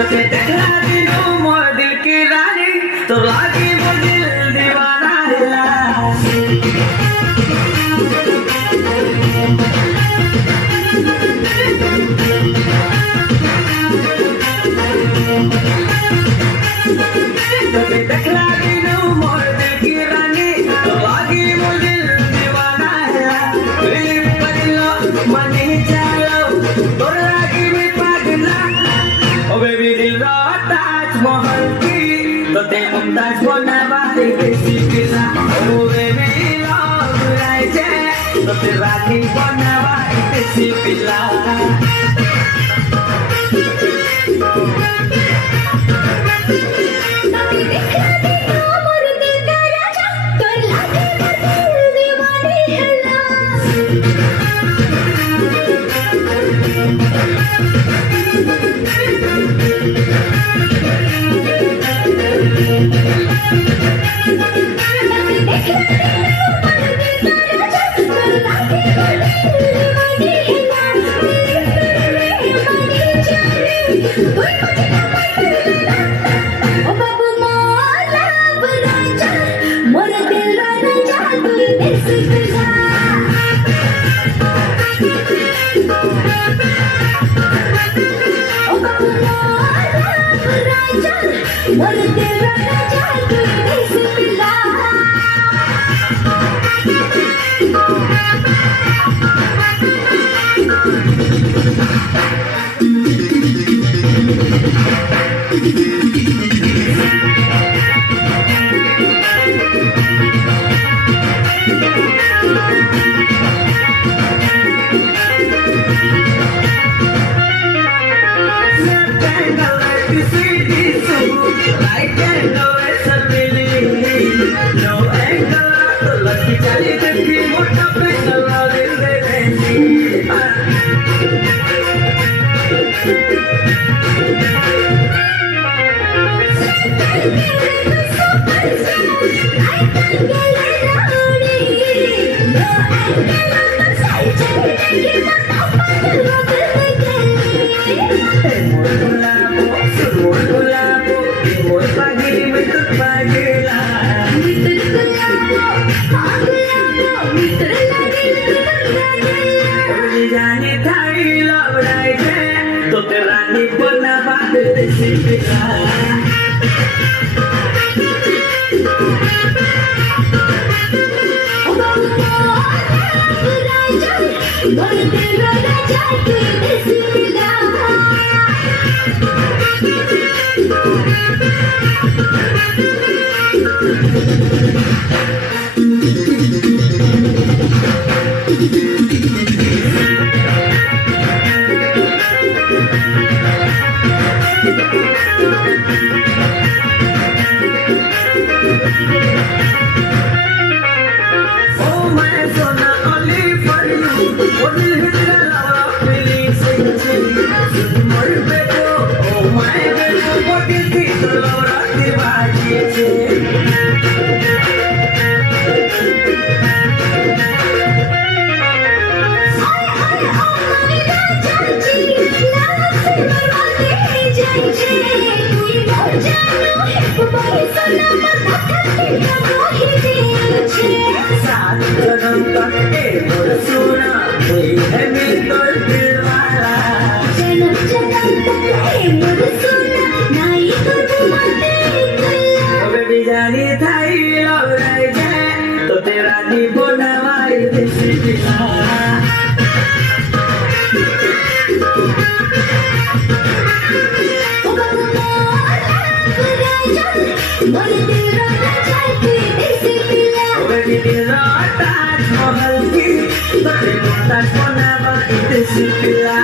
तुझे देखला दिनों मोर दिल की रानी तो लागी वो दिल दीवाना हिला तुझे देखला दिनों मोर दिल की रानी तो लागी वो दिल दीवाना हिला दिल पगलो मनी चालो तोर लागी भी पागला ओ बेबी दिल रो ताजमहल की तो ते मुमताज बनावारी बेसी पिला ओ बेबी लव राइजे तो ते रानी बनावारी बेसी पिला जाने थारी लव राइजे तो ते रानी बनावारी बेसी पिला जाने थाई लव राइजे तो ते रानी बनावारी बेसी पिला ताजमहल की तोरे मुमताज बनावारी बेसी पिला